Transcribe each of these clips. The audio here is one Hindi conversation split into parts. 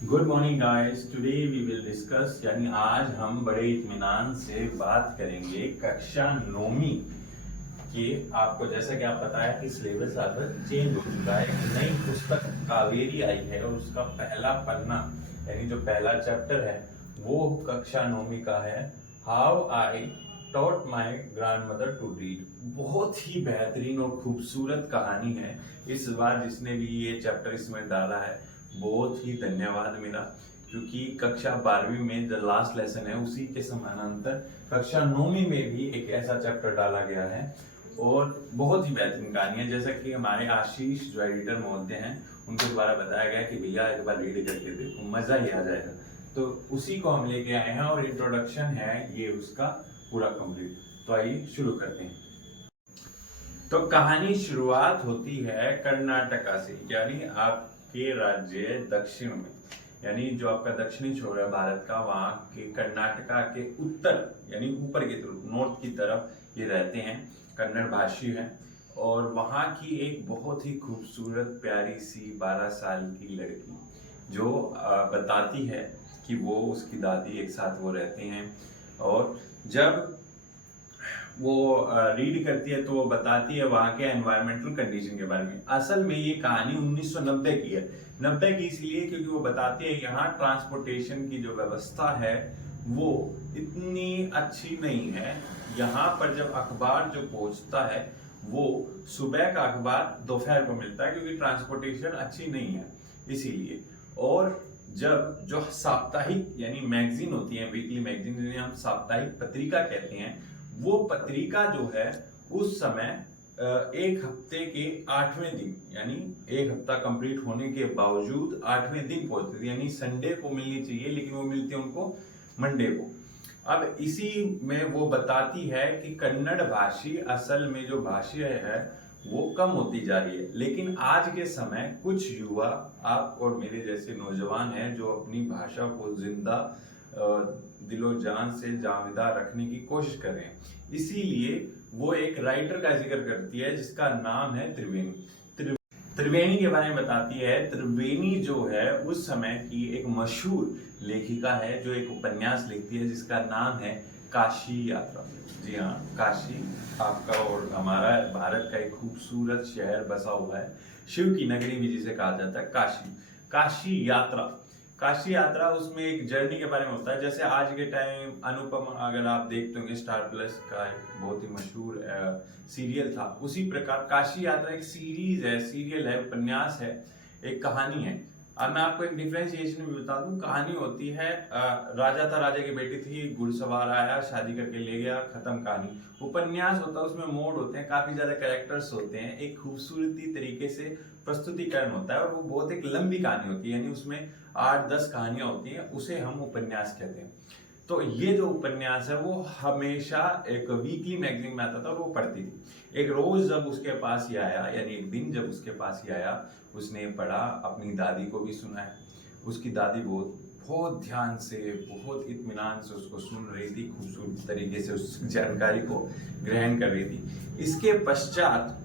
Good morning guys. Today we will discuss यानी आज हम बड़े इत्मीनान से बात करेंगे कक्षा नौवीं के। आपको जैसा कि आप पता है कि सिलेबस आज चेंज हो चुका है। एक नई पुस्तक कावेरी आई है और उसका पहला पन्ना यानी जो पहला चैप्टर है वो कक्षा नौवीं का है, how I taught my grandmother to read. बहुत ही बेहतरीन और खूबसूरत कहानी है। इस बार जिसने भी ये चैप्टर इसमें डाला है बहुत ही धन्यवाद मेरा, क्योंकि कक्षा 12वीं में जो लास्ट लेसन है उसी के समानांतर कक्षा 9वीं में भी एक ऐसा चैप्टर डाला गया है और बहुत ही बेहतरीन कहानी है। जैसा कि हमारे आशीष जो एडिटर महोदय हैं उनके द्वारा बताया गया कि भैया एक बार रीड करके देखो, मजा ही आ जाएगा। तो उसी को हम लेके आए हैं और इंट्रोडक्शन है ये उसका पूरा कंप्लीट। तो आइए शुरू करते हैं। तो कहानी शुरुआत होती है कर्नाटका से, यानी आपके राज्य दक्षिण में, यानी जो आपका दक्षिणी छोर है भारत का, वहां के कर्नाटका के उत्तर यानी ऊपर की तरफ नॉर्थ की तरफ ये रहते हैं, कन्नड़ भाषी हैं। और वहां की एक बहुत ही खूबसूरत प्यारी सी 12 साल की लड़की जो बताती है कि वो उसकी दादी एक साथ वो रहते हैं। और जब वो रीड करती है तो वो बताती है वहां के एनवायरमेंटल कंडीशन के बारे में। असल में ये कहानी 1990 की है। 90 की इसलिए क्योंकि वो बताती है यहाँ ट्रांसपोर्टेशन की जो व्यवस्था है वो इतनी अच्छी नहीं है। यहाँ पर जब अखबार जो पहुंचता है वो सुबह का अखबार दोपहर को मिलता है, क्योंकि ट्रांसपोर्टेशन अच्छी नहीं है इसीलिए। और जब जो साप्ताहिक यानी मैगजीन होती है, वीकली मैगजीन जिन्हें हम साप्ताहिक पत्रिका कहते हैं, वो पत्रिका जो है उस समय एक हफ्ते के 8वें दिन यानी एक हफ्ता कंप्लीट होने के बावजूद 8वें दिन पहुंचती थी, यानी संडे को मिलनी चाहिए लेकिन वो मिलती है उनको मंडे को। अब इसी में वो बताती है कि कन्नड़ भाषी असल में जो भाषा है वो कम होती जा रही है, लेकिन आज के समय कुछ युवा आप और मेरे जैसे नौजवान हैं जो अपनी भाषा को जिंदा दिलो जान से जाविदा रखने की कोशिश कर रहे हैं। इसीलिए वो एक राइटर का जिक्र करती है जिसका नाम है त्रिवेणी। त्रिवेणी के बारे में बताती है। त्रिवेणी जो है उस समय की एक मशहूर लेखिका है जो एक उपन्यास लिखती है जिसका नाम है काशी यात्रा। जी हाँ, काशी आपका और हमारा भारत का एक खूबसूरत शहर बसा हुआ है, शिव की नगरी भी जिसे कहा जाता है काशी। काशी यात्रा, काशी यात्रा उसमें एक जर्नी के बारे में होता है। जैसे आज के टाइम अनुपम अगर आप देखते होंगे स्टार प्लस का एक बहुत ही मशहूर सीरियल था, उसी प्रकार काशी यात्रा एक सीरीज है, सीरियल है, उपन्यास है, एक कहानी है। अब मैं आपको एक डिफरेंशिएशन भी बता दूं। कहानी होती है राजा था, राजा की बेटी थी, घुड़सवार आया, शादी करके ले गया, खत्म कहानी। उपन्यास होता है उसमें मोड होते हैं, काफी ज्यादा कैरेक्टर्स होते हैं, एक खूबसूरती तरीके से प्रस्तुतिकरण होता है और वो बहुत एक लंबी कहानी होती है, यानी उसमें 8-10 कहानियां होती हैं, उसे हम उपन्यास कहते हैं। तो ये जो उपन्यास है वो हमेशा एक वीकली मैगजीन में आता था और वो पढ़ती थी। एक रोज जब उसके पास ही आया, यानी एक दिन जब उसके पास ही आया, उसने पढ़ा, अपनी दादी को भी सुनाया। उसकी दादी बहुत बहुत ध्यान से, बहुत इत्मीनान से उसको सुन रही थी, खूबसूरत तरीके से उस जानकारी को ग्रहण कर रही थी। इसके पश्चात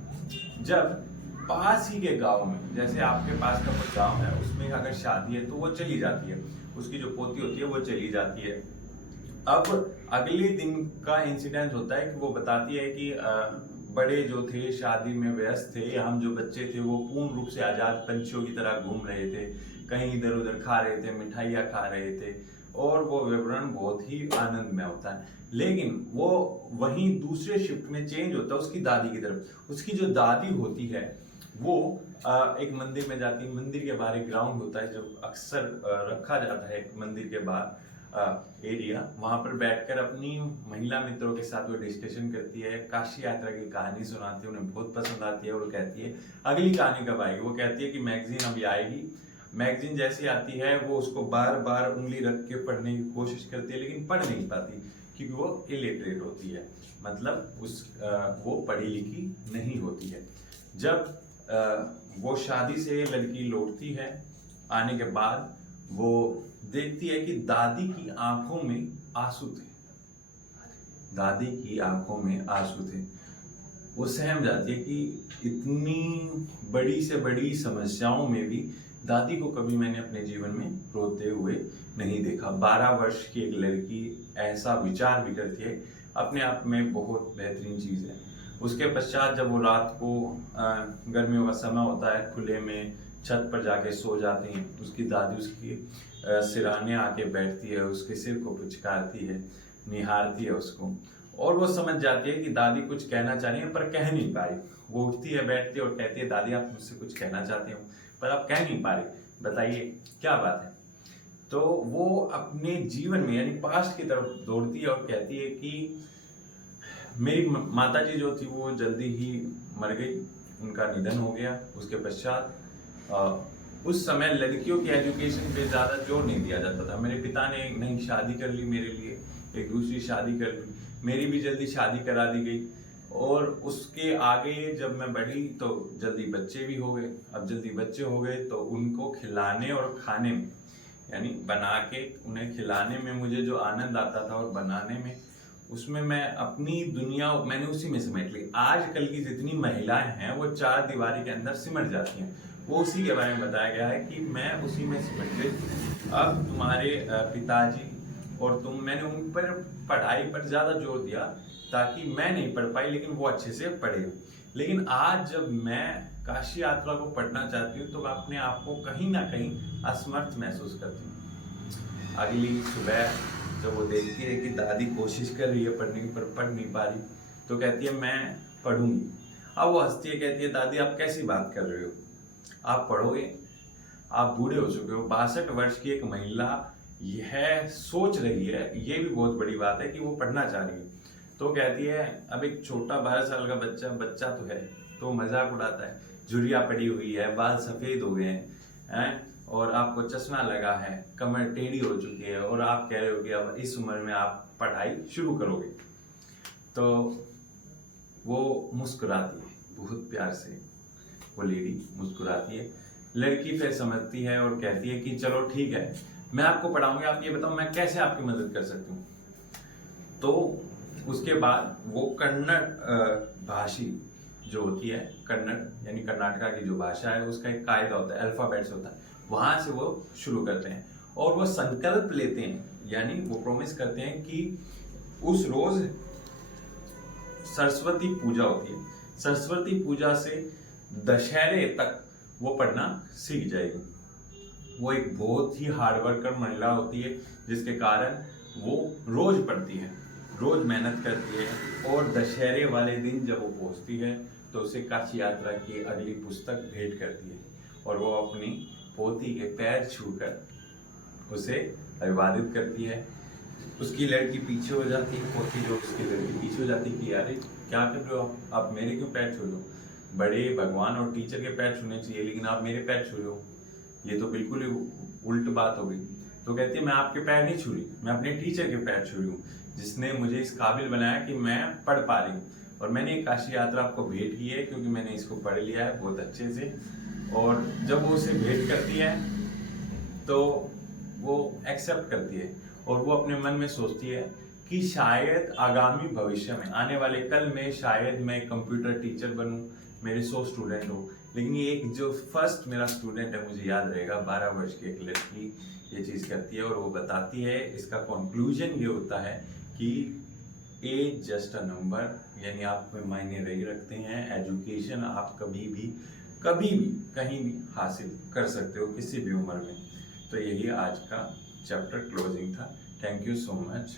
जब पास ही के गांव में, जैसे आपके पास का कोई गांव है, उसमें अगर शादी है तो वो चली जाती है, उसकी जो पोती होती है वो चली जाती है। अब अगले दिन का इंसिडेंट होता है कि वो बताती है कि बड़े जो थे शादी में व्यस्त थे, हम जो बच्चे थे वो पूर्ण रूप से आजाद पंछियों की तरह घूम रहे थे, कहीं इधर उधर खा रहे थे, मिठाइयाँ खा रहे थे, और वो विवरण बहुत ही आनंदमय होता है। लेकिन वो वहीं दूसरे शिफ्ट में चेंज होता है उसकी दादी की तरफ। उसकी जो दादी होती है वो एक मंदिर में जाती है। मंदिर के बाहर एक ग्राउंड होता है जो अक्सर रखा जाता है, एक मंदिर के बाहर एरिया, वहां पर बैठकर अपनी महिला मित्रों के साथ वो डिस्कशन करती है, काशी यात्रा की कहानी सुनाती है, उन्हें बहुत पसंद आती है। और कहती है अगली कहानी कब आएगी, वो कहती है कि मैगजीन अभी आएगी। मैगजीन जैसी आती है वो उसको बार बार उंगली रख के पढ़ने की कोशिश करती है, लेकिन पढ़ नहीं पाती क्योंकि वो इलिटरेट होती है, मतलब वो पढ़ी लिखी नहीं होती है। जब वो शादी से लड़की लौटती है, आने के बाद वो देखती है कि दादी की आंखों में आंसू थे, दादी की आंखों में आंसू थे। वो सहम जाती है कि इतनी बड़ी से बड़ी समस्याओं में भी दादी को कभी मैंने अपने जीवन में रोते हुए नहीं देखा। 12 वर्ष की एक लड़की ऐसा विचार भी करती है, अपने आप में बहुत बेहतरीन चीज़ है। उसके पश्चात जब वो रात को गर्मियों का समय होता है, खुले में छत पर जाके सो जाती हैं, उसकी दादी उसकी सिरहाने आके बैठती है, उसके सिर को पुचकारती है, निहारती है उसको, और वो समझ जाती है कि दादी कुछ कहना चाह रही है पर कह नहीं पा रही। वो उठती है, बैठती है और कहती है, दादी आप मुझसे कुछ कहना चाहती हो पर आप कह नहीं पा रही, बताइए क्या बात है। तो वो अपने जीवन में यानी पास्ट की तरफ दौड़ती है और कहती है कि मेरी माताजी जो थी वो जल्दी ही मर गई, उनका निधन हो गया। उसके पश्चात उस समय लड़कियों की एजुकेशन पे ज़्यादा जोर नहीं दिया जाता था। मेरे पिता ने एक नई शादी कर ली मेरे लिए, एक दूसरी शादी कर ली, मेरी भी जल्दी शादी करा दी गई, और उसके आगे जब मैं बढ़ी तो जल्दी बच्चे भी हो गए। अब जल्दी बच्चे हो गए तो उनको खिलाने और खाने में यानी बना के उन्हें खिलाने में मुझे जो आनंद आता था और बनाने में, उसमें मैं अपनी दुनिया मैंने उसी में सिमट ली। आजकल की जितनी महिलाएं हैं वो चार दीवारी के अंदर सिमट जाती हैं, वो उसी के बारे में बताया गया है कि मैं उसी में सिमट गई। अब तुम्हारे पिताजी और मैंने उन पर पढ़ाई पर ज़्यादा जोर दिया ताकि मैं नहीं पढ़ पाई, लेकिन वो अच्छे से पढ़े। लेकिन आज जब मैं काशी यात्रा को पढ़ना चाहती हूँ तो मैं अपने आप को कहीं ना कहीं असमर्थ महसूस करती हूँ। अगली सुबह जब वो देखती है कि दादी कोशिश कर रही है पढ़ने की पर पढ़ नहीं पा रही, तो कहती है मैं पढ़ूंगी। अब वो हंसती है, कहती है दादी आप कैसी बात कर रहे हो, आप पढ़ोगे, आप बूढ़े हो चुके हो। 62 वर्ष की एक महिला यह सोच रही है, ये भी बहुत बड़ी बात है कि वो पढ़ना चाह रही है। तो कहती है अब एक छोटा 12 साल का बच्चा तो है, तो मजाक उड़ाता है, झुर्रियाँ पड़ी हुई है, बाल सफेद हो गए हैं, और आपको चश्मा लगा है, कमर टेढ़ी हो चुकी है, और आप कह रहे हो कि अब इस उम्र में आप पढ़ाई शुरू करोगे। तो वो मुस्कुराती है, बहुत प्यार से वो लेडी मुस्कुराती है। लड़की फिर समझती है और कहती है कि चलो ठीक है, मैं आपको पढ़ाऊंगी, आप ये बताओ मैं कैसे आपकी मदद कर सकती हूँ। तो उसके बाद वो कन्नड़ भाषी जो होती है, कन्नड़ यानी कर्नाटका की जो भाषा है, उसका एक कायदा होता है, अल्फाबेट्स होता है, वहां से वो शुरू करते हैं और वो संकल्प लेते हैं, यानी वो प्रॉमिस करते हैं कि उस रोज सरस्वती पूजा होती है, सरस्वती पूजा से दशहरे तक वो पढ़ना सीख जाएगी। वो एक बहुत ही हार्डवर्कर महिला होती है, जिसके कारण वो रोज पढ़ती है, रोज मेहनत करती है, और दशहरे वाले दिन जब वो पहुंचती है तो उसे काशी यात्रा की अगली पुस्तक भेंट करती है, और वो अपनी पोती के पैर छूकर उसे अभिवादित करती है। उसकी लड़की पीछे हो जाती है, पोती जो उसकी लड़की पीछे हो जाती है कि यार क्या कर रहे हो आप मेरे क्यों पैर छू रहे हो, बड़े भगवान और टीचर के पैर छूने चाहिए लेकिन आप मेरे पैर छू रहे हो, ये तो बिल्कुल ही उल्ट बात हो गई। तो कहती है मैं आपके पैर नहीं छू रही, मैं अपने टीचर के पैर छू रही हूँ, जिसने मुझे इस काबिल बनाया कि मैं पढ़ पा रही हूँ, और मैंने काशी यात्रा आपको भेंट की है क्योंकि मैंने इसको पढ़ लिया है बहुत अच्छे से। और जब वो उसे भेंट करती है तो वो एक्सेप्ट करती है, और वो अपने मन में सोचती है कि शायद आगामी भविष्य में, आने वाले कल में शायद मैं कंप्यूटर टीचर बनूं, मेरे 100 स्टूडेंट हो, लेकिन ये एक जो फर्स्ट मेरा स्टूडेंट है मुझे याद रहेगा। 12 वर्ष की एक लड़की ये चीज़ करती है, और वो बताती है, इसका कंक्लूजन ये होता है कि एज जस्ट अ नंबर, यानी आप में मायने नहीं रखते हैं। एजुकेशन आप कभी भी कहीं भी हासिल कर सकते हो, किसी भी उम्र में। तो यही आज का चैप्टर क्लोजिंग था। Thank you so much.